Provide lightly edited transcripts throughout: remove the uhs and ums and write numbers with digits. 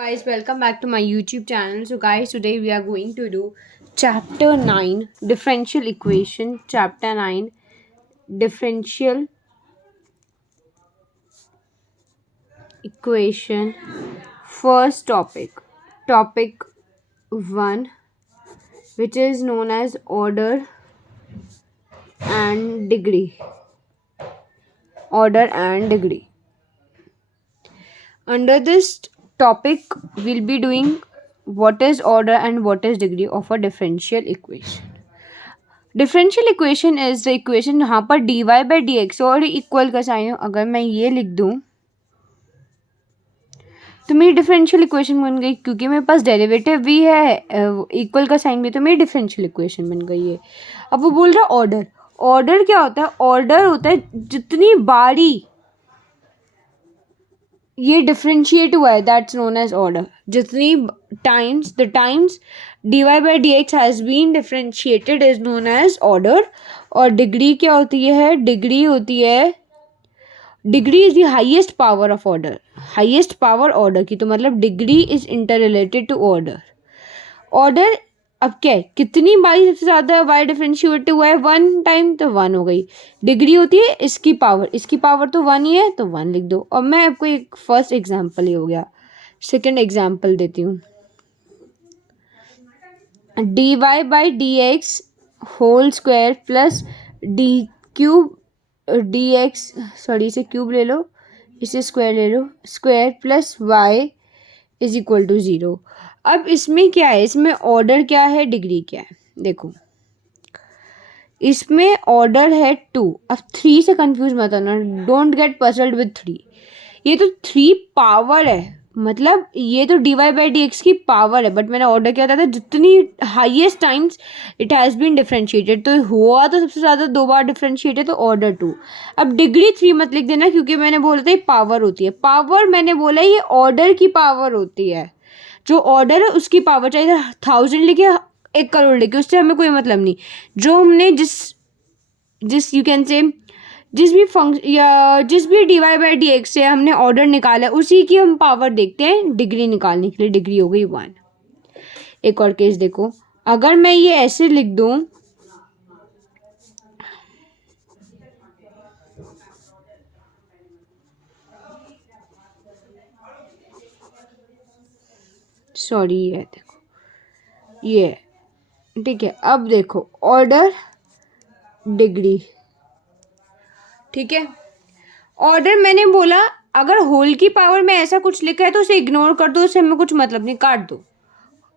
Guys, welcome back to my YouTube channel. So guys, today we are going to do chapter 9 differential equation. Chapter 9 differential equation. First topic 1, which is known as order and degree. Under this topic, we'll be doing what is order and what is degree of a differential equation. Differential equation is the equation यहाँ पर D Y by D X और equal का sign अगर मैं ये लिख दूँ तो मेरी डिफरेंशियल इक्वेशन बन गई, क्योंकि मेरे पास डेरिवेटिव भी है, इक्वल का साइन भी, तो मेरी डिफरेंशियल इक्वेशन बन गई है. अब वो बोल रहा है ऑर्डर क्या होता है. ऑर्डर होता है जितनी बारी ये डिफरेंशिएट हुआ है, दैट्स नोन एज ऑर्डर. जितनी times the times dy by dx has been differentiated is known as order. और डिग्री क्या होती है. Degree is the highest power of order. Highest power order की, तो मतलब degree is inter related to order. अब क्या है, कितनी बारी सबसे ज़्यादा वाई डिफरेंशिएट हुआ है, 1 टाइम, तो 1 हो गई. डिग्री होती है इसकी पावर तो 1 ही है, तो 1 लिख दो. अब मैं आपको एक फर्स्ट एग्जांपल ही हो गया, सेकंड एग्जांपल देती हूँ. D Y by D x whole square plus d cube d x, sorry इसे क्यूब ले लो, इसे स्क्वायर ले लो, square plus Y is equal to 0. अब इसमें क्या है, इसमें ऑर्डर क्या है, डिग्री क्या है. देखो इसमें ऑर्डर है 2. अब 3 से कंफ्यूज मत होना, डोंट गेट पजल्ड विद 3. ये तो 3 पावर है, मतलब ये तो D Y by D X की पावर है, बट मैंने ऑर्डर किया था जितनी highest times it has been differentiated, तो हुआ तो सबसे ज़्यादा 2 बार डिफरेंशिएटेड, तो ऑर्डर 2. अब डिग्री 3 मत लिख देना, क्योंकि मैंने बोला था ये पावर होती है. पावर मैंने बोला ये ऑर्डर की पावर होती है. जो ऑर्डर है उसकी पावर, चाहे 1000 लिखे 1 करोड़ लिखे, उससे हमें कोई मतलब नहीं. जो हमने जिस यू कैन से जिस भी फंक्शन या जिस भी D Y by D X से हमने ऑर्डर निकाला है, उसी की हम पावर देखते हैं डिग्री निकालने के लिए. डिग्री हो गई 1. एक और केस देखो, अगर मैं ये ऐसे लिख दूं, सॉरी ये देखो, ये ठीक है. अब देखो ऑर्डर डिग्री, ठीक है. ऑर्डर मैंने बोला अगर होल की पावर में ऐसा कुछ लिखा है तो उसे इग्नोर कर दो, उससे हमें कुछ मतलब नहीं, काट दो.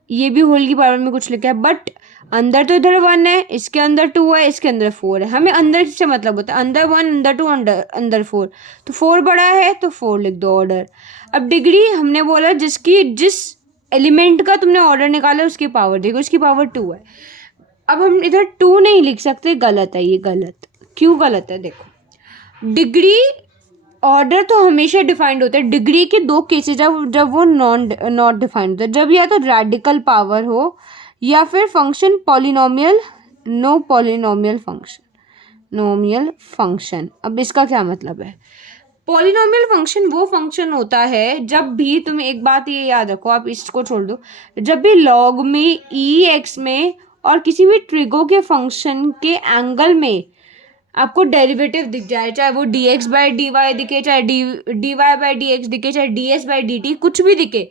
ये भी होल की पावर में कुछ लिखा है, बट अंदर तो इधर 1 है, इसके अंदर 2 है, इसके अंदर 4 है. हमें अंदर से मतलब होता है अंदर 1 अंदर 2 अंदर 4, तो 4 बड़ा है तो 4 लिख दो ऑर्डर. अब डिग्री हमने बोला जिस एलिमेंट का तुमने ऑर्डर निकाला उसकी पावर देखो, उसकी पावर 2 है. अब हम इधर 2 नहीं लिख सकते, गलत है. ये गलत क्यों गलत है, देखो डिग्री ऑर्डर तो हमेशा डिफाइंड होता है. डिग्री के 2 केसेस जब वो नॉट डिफाइंड होता है, जब या तो रेडिकल पावर हो या फिर फंक्शन पॉलिनोमियल पॉलिनोमियल फंक्शन. अब इसका क्या मतलब है, पॉलिनोमियल फंक्शन वो फंक्शन होता है जब भी तुम, एक बात ये याद रखो, आप इसको छोड़ दो, जब भी लॉग में ई एक्स में और किसी भी ट्रिगो के फंक्शन के एंगल में आपको डेरिवेटिव दिख जाए, चाहे वो D X by D Y दिखे, चाहे D Y by D X दिखे, चाहे D S by D T, कुछ भी दिखे,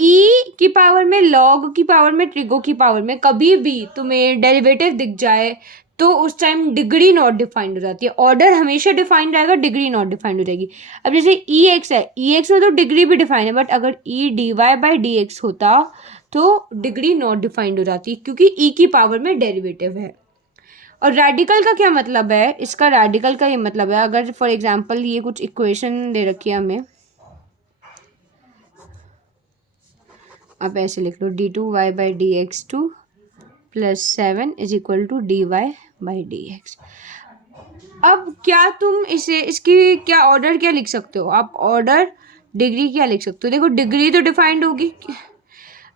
ई की पावर में, लॉग की पावर में, ट्रिगो की पावर में कभी भी तुम्हें डेरिवेटिव दिख जाए तो उस टाइम डिग्री नॉट डिफाइंड हो जाती है. ऑर्डर हमेशा डिफाइंड रहेगा, डिग्री नॉट डिफाइंड हो जाएगी. अब जैसे ई एक्स है, ई एक्स में तो डिग्री भी डिफाइंड है, बट अगर E D Y by D X होता तो डिग्री नॉट डिफाइंड हो जाती, क्योंकि ई की पावर में डेरिवेटिव है. और रेडिकल का क्या मतलब है, इसका रेडिकल का ये मतलब है, अगर फॉर एग्जांपल ये कुछ इक्वेशन दे रखी है हमें, आप ऐसे लिख लो d two y by D x 2 plus 7 is equal to d Y by D x. अब क्या तुम इसकी क्या ऑर्डर क्या लिख सकते हो, आप ऑर्डर डिग्री क्या लिख सकते हो. देखो डिग्री तो डिफाइंड होगी.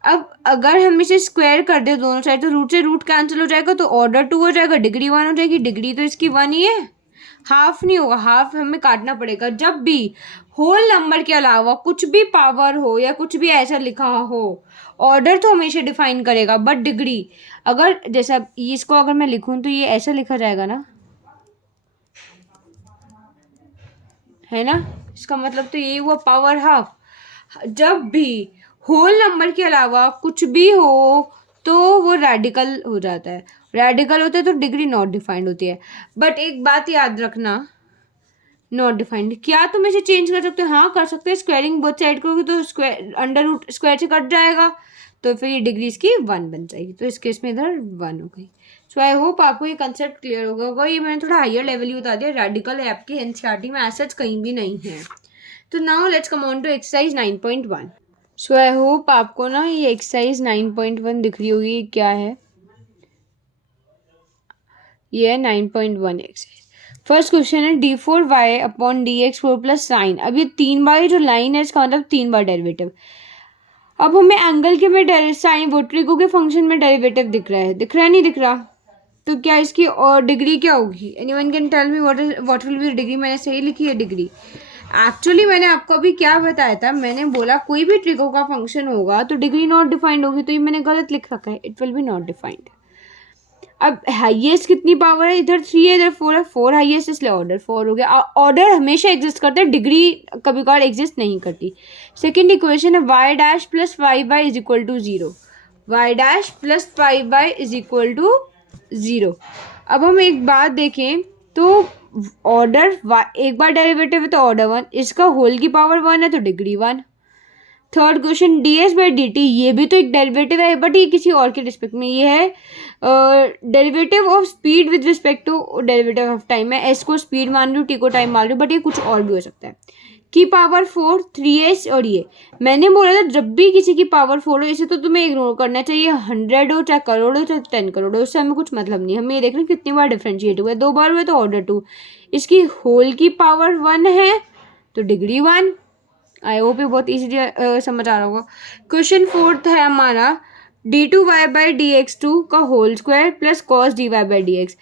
अब अगर हम इसे स्क्वायर कर दे दोनों साइड, तो रूट से रूट कैंसिल हो जाएगा, तो ऑर्डर 2 हो जाएगा, डिग्री 1 हो जाएगी. डिग्री तो इसकी 1 ही है, हाफ नहीं होगा, हाफ हमें काटना पड़ेगा। जब भी होल नंबर के अलावा कुछ भी पावर हो या कुछ भी ऐसा लिखा हो, ऑर्डर तो हमेशा डिफाइन करेगा, बट डिग्री अगर जैसा इसको अगर मैं लिखूं तो ये ऐसा लिखा जाएगा ना, है ना, इसका मतलब तो यही हुआ पावर हाफ। जब भी होल नंबर के अलावा कुछ भी हो तो वो रेडिकल हो जाता है, रेडिकल होता है तो डिग्री नॉट डिफाइंड होती है। बट एक बात याद रखना, नॉट डिफाइंड क्या तुम इसे चेंज कर सकते हो? हाँ कर सकते हो, स्क्वायरिंग बोथ साइड करोगे तो स्क्वायर अंडर रूट स्क्वायर से कट जाएगा, तो फिर ये डिग्री इसकी 1 बन जाएगी, तो इस केस में इधर 1 हो गई। सो आई होप आपको ये कंसेप्ट क्लियर होगा। ये मैंने थोड़ा हायर लेवल ही बता दिया, रेडिकल है आपके एनसीईआरटी में ऐसा कहीं भी नहीं है। तो now let's come on to exercise 9.1। So I hope आपको ना ये एक्सरसाइज 9.1 दिख रही होगी, क्या है ये है 9.1 एक्सरसाइज। फर्स्ट क्वेश्चन है d4y upon dx 4 plus sign. अब ये 3 बार जो लाइन है इसका मतलब 3 बार डेरिवेटिव। अब हमें एंगल के में साइन वोट्रिको के फंक्शन में डेरिवेटिव दिख रहा है, दिख रहा है नहीं दिख रहा, तो क्या इसकी और डिग्री क्या होगी? Anyone can tell me what will be degree? मैंने सही लिखी है डिग्री? एक्चुअली मैंने आपको अभी क्या बताया था, मैंने बोला कोई भी ट्रिको का फंक्शन होगा तो डिग्री नॉट डिफाइंड होगी, तो ये मैंने गलत लिख रखा है, it will be not defined. अब हाईएस्ट कितनी पावर है? इधर 3 है इधर 4 है, 4 हाईएस्ट इसलिए ऑर्डर 4 हो गया। ऑर्डर हमेशा एग्जिस्ट करता है, डिग्री कभी कभार एग्जिस्ट नहीं करती। सेकेंड इक्वेशन है Y dash plus 5y is equal to 0, Y dash plus 5y is equal to 0। अब हम एक बात देखें तो ऑर्डर एक बार डेरिवेटिव है तो ऑर्डर 1, इसका होल की पावर 1 है तो degree 1। Third question ds by dt, ये भी तो एक डेरिवेटिव है बट ये किसी और के रिस्पेक्ट में, ये है derivative of speed with respect to derivative of time. मैं s को स्पीड मान रही हूँ, t को टाइम मान रही हूँ, बट ये कुछ और भी हो सकता है। की पावर 4 3s, और ये मैंने बोला था जब भी किसी की पावर 4 हो इसे तो तुम्हें इग्नोर करना चाहिए, 100 हो चाहे करोड़ हो चाहे 10 करोड़ हो, उससे हमें कुछ मतलब नहीं। हमें ये देखना कितनी बार डिफ्रेंशिएट हुआ है, 2 बार हुआ है तो ऑर्डर 2, इसकी होल की पावर 1 है तो डिग्री 1। आई होप ये बहुत इजीली समझ आ रहा होगा। क्वेश्चन फोर्थ है हमारा d2y बाई dx2 का whole square plus cos dy by dx।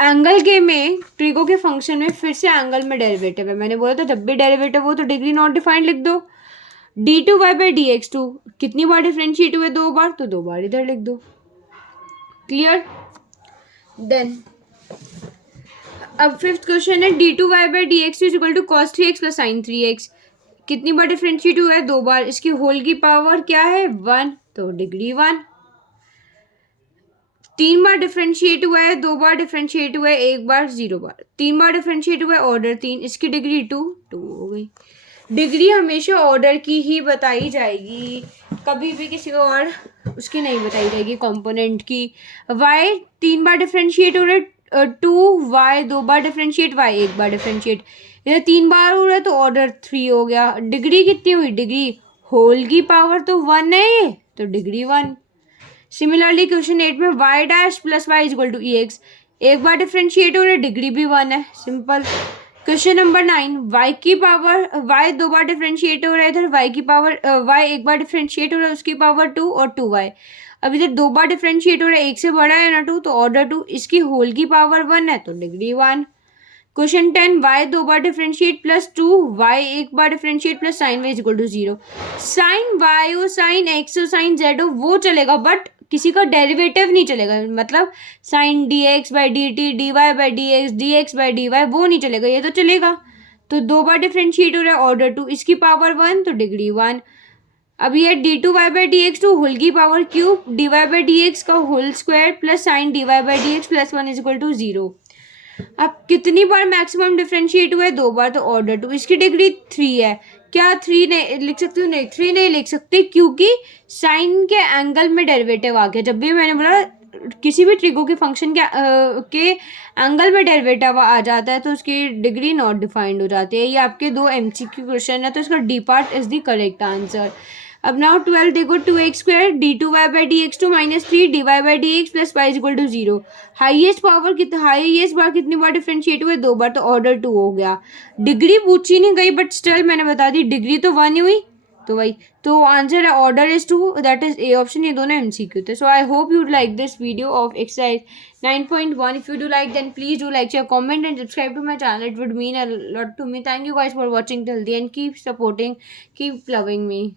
Angle के में ट्रिको के फंक्शन में फिर से एंगल में डेरिवेटिव है, मैंने बोला था जब भी डेरिवेटिव हो तो डिग्री नॉट डिफाइंड लिख दो। d2y बाई dx2 कितनी बार डिफ्रेंशिएट हुए? 2 बार, तो 2 बार इधर लिख दो। क्लियर? देन अब फिफ्थ क्वेश्चन है d2y by dx2 is equal to cos 3x plus sine 3x। कितनी बार डिफ्रेंशिएट हुआ है? 2 बार, इसकी होल की पावर क्या है? 1, तो डिग्री 1। 3 बार डिफ्रेंशिएट हुआ है, 2 बार डिफ्रेंशिएट हुआ है, 1 बार 0 बार, 3 बार डिफ्रेंशिएट हुआ है, ऑर्डर 3, इसकी डिग्री 2 हो गई। डिग्री हमेशा ऑर्डर की ही बताई जाएगी, कभी भी किसी और उसकी नहीं बताई जाएगी, कंपोनेंट की। y 3 बार डिफ्रेंशिएट हो रहा है 2, y 2 बार डिफ्रेंशिएट, y 1 बार डिफ्रेंशिएट, इधर 3 बार हो रहा है तो ऑर्डर 3 हो गया। डिग्री कितनी हुई? डिग्री होल की पावर तो 1 है ये, तो डिग्री 1। सिमिलरली क्वेश्चन 8 में y dash plus Y is equal to ex, एक बार डिफ्रेंशिएट हो रहा है, डिग्री भी 1 है, सिंपल। क्वेश्चन नंबर 9 y की पावर y 2 बार डिफ्रेंशिएट हो रहा है, इधर y की पावर y 1 बार डिफ्रेंशिएट हो रहा है, उसकी पावर 2 और 2y। अब इधर 2 बार डिफ्रेंशिएट हो रहा है, 1 से बड़ा है ना 2, तो ऑर्डर 2, इसकी होल की पावर 1 है तो डिग्री 1। क्वेश्चन 10 y 2 बार डिफ्रेंशिएट प्लस 2, y 1 बार differentiate plus sine y is equal to 0। Sine y हो, साइन x हो, साइन z हो, वो चलेगा बट किसी का डेरिवेटिव नहीं चलेगा, मतलब sine dx by dt, dy by dx, dx by dy वो नहीं चलेगा, ये तो चलेगा। तो 2 बार डिफ्रेंशिएट हो रहा है, ऑर्डर 2, इसकी पावर 1 तो डिग्री 1। अब ये d2y बाई dx2 होल की power cube, dy by dx का whole square plus sine dy by dx plus 1 is equal to 0। अब कितनी बार मैक्सिमम डिफ्रेंशिएट हुआ है? 2 बार, तो ऑर्डर 2, इसकी डिग्री 3 है। क्या 3 नहीं लिख सकती हूँ? नहीं, 3 नहीं लिख सकती क्योंकि साइन के एंगल में डेरिवेटिव आ गया। जब भी मैंने बोला किसी भी ट्रिको के फंक्शन के एंगल में डेरिवेटिव आ जाता है तो उसकी डिग्री नॉट डिफाइंड हो जाती है। ये आपके 2 MCQ क्वेश्चन है, तो इसका d part is the correct answer. अब नाउ 12 देखो, 2x square d2y by dx2 minus 3 dy by dx plus y is equal to 0। Highest बार कितनी बार डिफ्रेंशिएट हुए? 2 बार, तो ऑर्डर 2 हो गया। डिग्री पूछी नहीं गई बट स्टिल मैंने बता दी, डिग्री तो 1 ही हुई, तो वही तो आंसर है order is 2, that is a option. ये दोनों MCQ थे. So I hope you like this video of exercise 9.1. If you do like, then please do like, share, comment and subscribe to my channel. It would mean a lot to me. Thank you guys for watching till the end. Keep supporting, keep loving me.